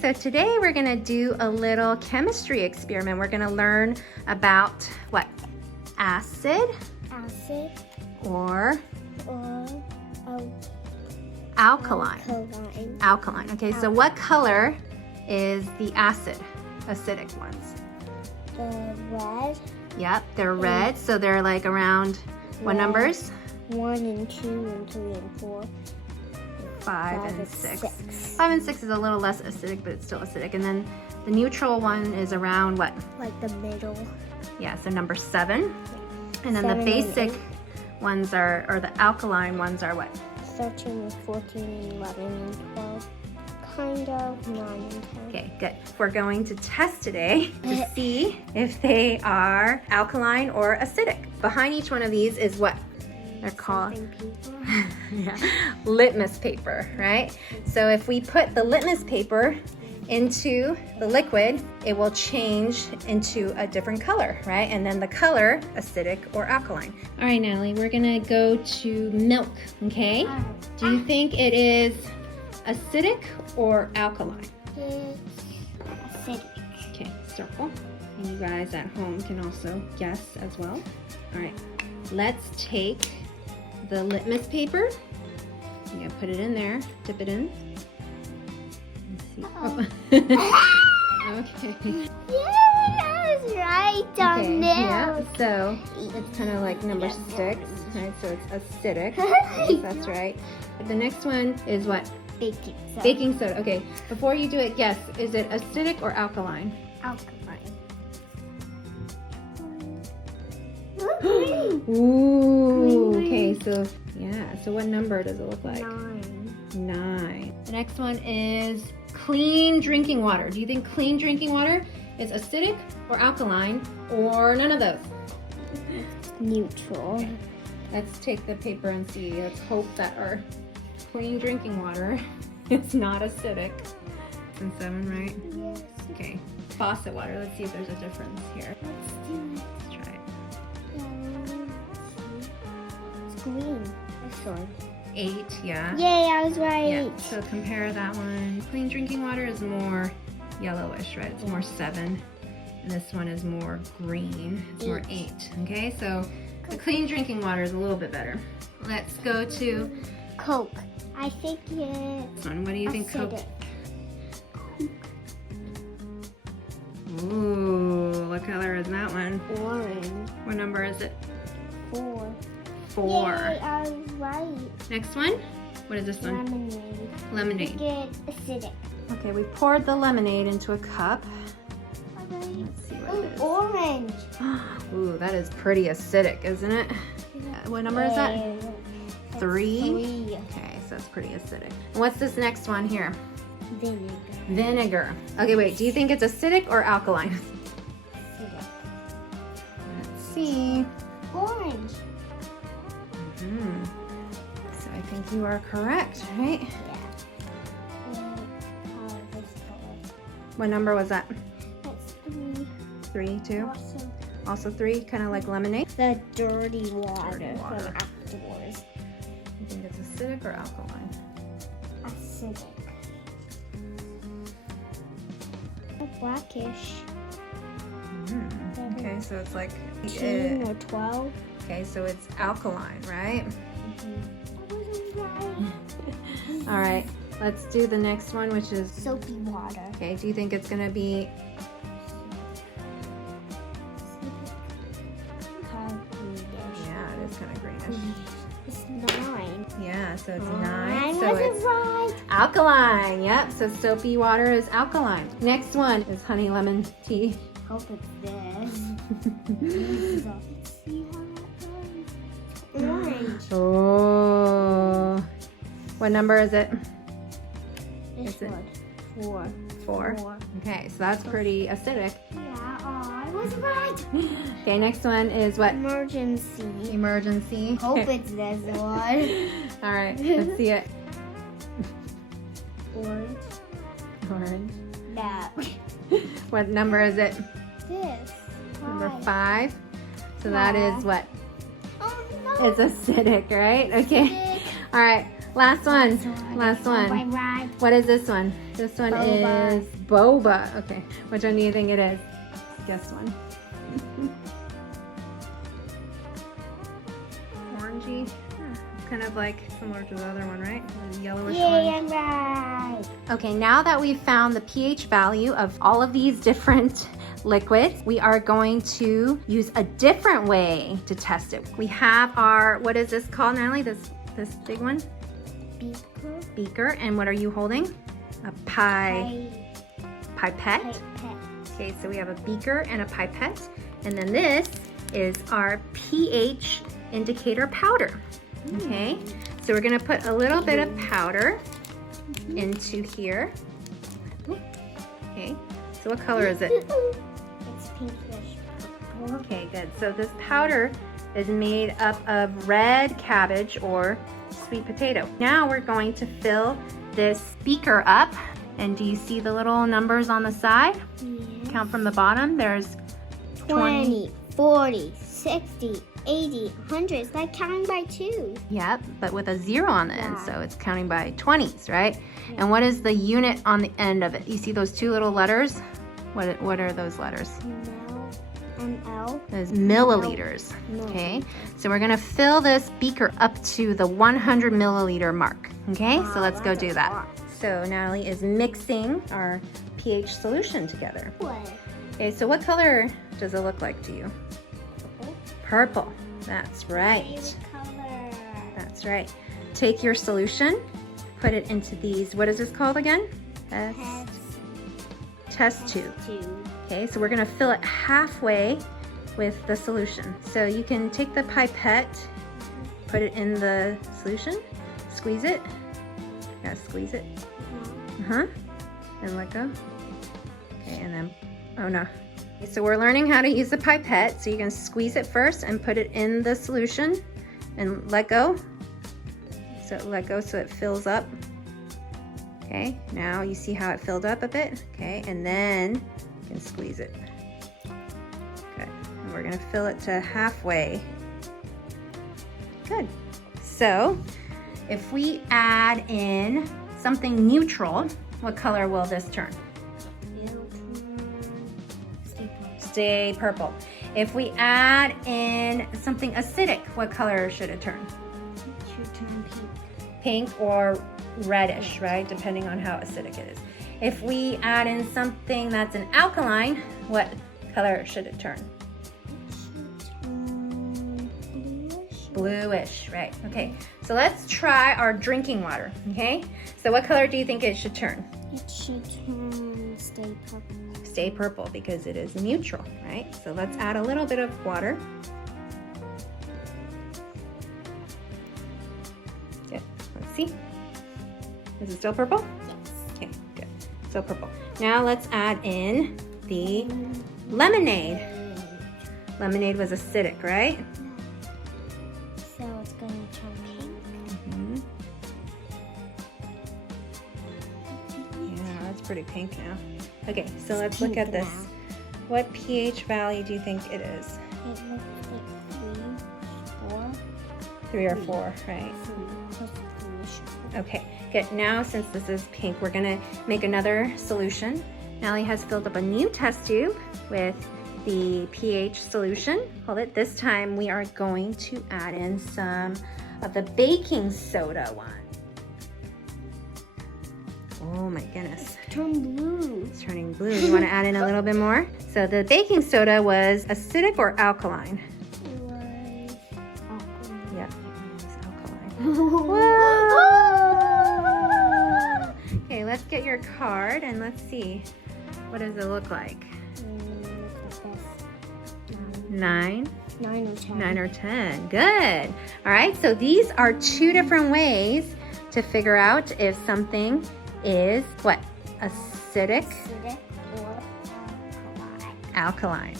so today we're gonna do a little chemistry experiment. We're gonna learn about what? Acid or alkaline. Alkaline. Okay, so what color is the acidic ones? Red. Yep, they're red, so they're like around what numbers? 1 and 2 and 3 and 4. 5 and 6. 5 and 6 is a little less acidic, but it's still acidic. And then the neutral one is around what? Like the middle. Yeah, so number 7. And then the 7 and basic 8. ones are, or the alkaline ones are what? 13 and 14 and 11 and 12. Kind of 9 and 10. Okay, good. We're going to test today to see if they are alkaline or acidic. Behind each one of these is what? They're called litmus paper, right? So if we put the litmus paper into the liquid, it will change into a different color, right? And then the color, acidic or alkaline. All right, Natalie, we're gonna go to milk, okay? Do you think it is acidic or alkaline? It's acidic. Okay, circle. And you guys at home can also guess as well. All right, let's take the litmus paper. You gotta put it in there, dip it in. Let's see. Oh. Okay. Yeah, I was right on Okay, milk. yeah, so it's kind of like number 6, right? So it's acidic. Yes, that's right. The next one is what? Baking soda. Baking soda. Okay, before you do it, guess, is it acidic or alkaline? Alkaline. Ooh, okay, so yeah, so what number does it look like? 9. 9. The next one is clean drinking water. Do you think clean drinking water is acidic or alkaline or none of those? Neutral. Okay. Let's take the paper and see. Let's hope that our clean drinking water is not acidic. And 7, right? Yes. Okay. Faucet water. Let's see if there's a difference here. Let's do it. Let's try it. It's green. This one. 8, yeah. Yay, I was right. Yeah, so compare that one. Clean drinking water is more yellowish, right? It's more 7. And this one is more green. It's more 8. Okay, so the clean drinking water is a little bit better. Let's go to Coke. I think it's this one. What do you think, Coke? acidic. Ooh, what color is that one? Orange. What number is it? 4. 4. Yay, I was right. Next one? What is this one? Lemonade. Lemonade. Get acidic. Okay, we poured the lemonade into a cup. Let's see what it is. Orange. Ooh, that is pretty acidic, isn't it? What number is that? 3? 3. Okay, so that's pretty acidic. And what's this next one here? Vinegar. Vinegar. Okay, wait, do you think it's acidic or alkaline? Acidic. Let's see. Orange. So I think you are correct, right? Yeah. This color. What number was that? That's 3. 3, 2? Awesome. Also 3, kind of like lemonade. The dirty water, Dirty water. from outdoors. You think it's acidic or alkaline? Acidic. Blackish. Okay, so it's like 2 or 12. okay, so it's alkaline, right? I wasn't right. All right, let's do the next one, which is Soapy water. okay. Do you think it's gonna be Kind of greenish. yeah, it is kind of greenish. It's 9. Yeah, so it's I 9. So wasn't it's right. alkaline. Yep. So soapy water is alkaline. Next one is honey lemon tea. Hope it's this. Orange. Oh. What number is it? This Is it- one. 4. 4. 4. Okay, so that's pretty acidic. Yeah, I was right. Okay, next one is what? Emergency. Emergency. Hope it's this one. All right, let's see it. Orange. Orange. That. What number is it? This. Number 5. So that is what? Oh no. It's acidic, right? Okay. Acidic. All right. Last one. Last Bye one. bye. What is this one? This one Boba. is boba. Okay. Which one do you think it is? Guess one. Orangey. Kind of like similar to the other one, right? The yellowish Yay, orange. I'm right. Okay, now that we've found the pH value of all of these different liquids, we are going to use a different way to test it. We have our, what is this called, Natalie? This big one? Beaker. Beaker. And what are you holding? A pipette. Okay, so we have a beaker and a pipette. And then this is our pH indicator powder. Okay, so we're gonna put a little bit of powder into here. Okay, so what color is it? It's pinkish purple. Okay, good. So this powder is made up of red cabbage or sweet potato. Now we're going to fill this beaker up. And do you see the little numbers on the side? Yes. Count from the bottom. There's 20, 40, 60, 80, 100. It's like counting by twos. Yep, but with a 0 on the end, Yeah. so it's counting by 20s, right? And what is the unit on the end of it? You see those two little letters? What are those letters? ML. Those milliliters. Okay, so we're gonna fill this beaker up to the 100 milliliter mark. Okay, so let's go do that. So Natalie is mixing our pH solution together. What? Okay, so what color does it look like to you? Purple. That's right. Favorite color. That's right. Take your solution, put it into these, what is this called again? Test tube. Okay, so we're gonna fill it halfway with the solution. So you can take the pipette, put it in the solution, squeeze it. Gotta squeeze it. And let go. Okay, and then, oh no. Okay, so we're learning how to use the pipette. So you can squeeze it first and put it in the solution and let go. So let go so it fills up. Okay, now you see how it filled up a bit. Okay, and then you can squeeze it. Good, and we're gonna fill it to halfway. Good. So if we add in something neutral, what color will this turn? Stay purple. If we add in something acidic, what color should it turn? It should turn pink. Pink or reddish, right? Depending on how acidic it is. If we add in something that's an alkaline, what color should it turn? It should turn bluish. Bluish, right? Okay, so let's try our drinking water, okay? So what color do you think it should turn? It should turn stay purple. Stay purple because it is neutral, right? So let's add a little bit of water. Good, let's see. Is it still purple? Yes. Okay, good, still purple. Now let's add in the lemonade. Lemonade was acidic, right? So it's going to turn pink. Yeah, that's pretty pink now. Okay, so let's look pink at this. now. What pH value do you think it is? It looks like 3 or 4, right? 3. Okay, good. Now, since this is pink, we're gonna make another solution. Natalie has filled up a new test tube with the pH solution. Hold it. This time we are going to add in some of the baking soda one. Oh my goodness. Turn blue. It's turning blue. You want to add in a little bit more? So the baking soda was acidic or alkaline? It was alkaline. Yep, it was alkaline. Whoa! Okay, let's get your card and let's see. What does it look like? 9? 9 or 10. 9 or 10. Good. All right, so these are 2 different ways to figure out if something is what? Acidic, Acidic or alkaline. alkaline.